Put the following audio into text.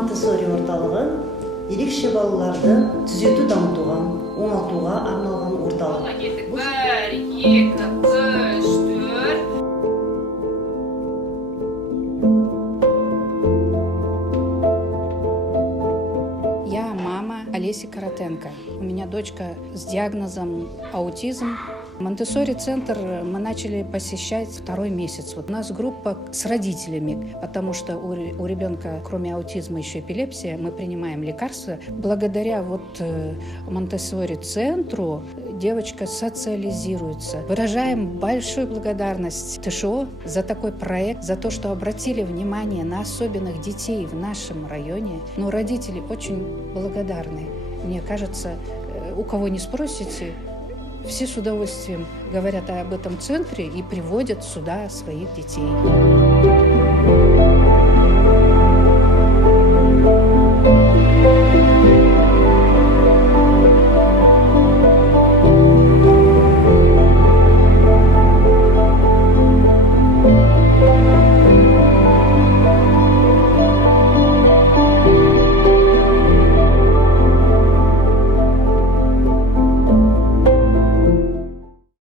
Монтессори орталығы ерекше балаларды түзету дамытуға, оңалтуға арналған орталық. Бір, екі, үш, төрт. Я мама Олеси Коротенко. У меня дочка с диагнозом аутизм. Монтессори-центр мы начали посещать 2-й месяц. Вот у нас группа с родителями, потому что у ребенка, кроме аутизма, еще эпилепсия. Мы принимаем лекарства. Благодаря Монтессори-центру девочка социализируется. Выражаем большую благодарность ТШО за такой проект, за то, что обратили внимание на особенных детей в нашем районе. Но родители очень благодарны. Мне кажется, у кого не спросите, все с удовольствием говорят об этом центре и приводят сюда своих детей.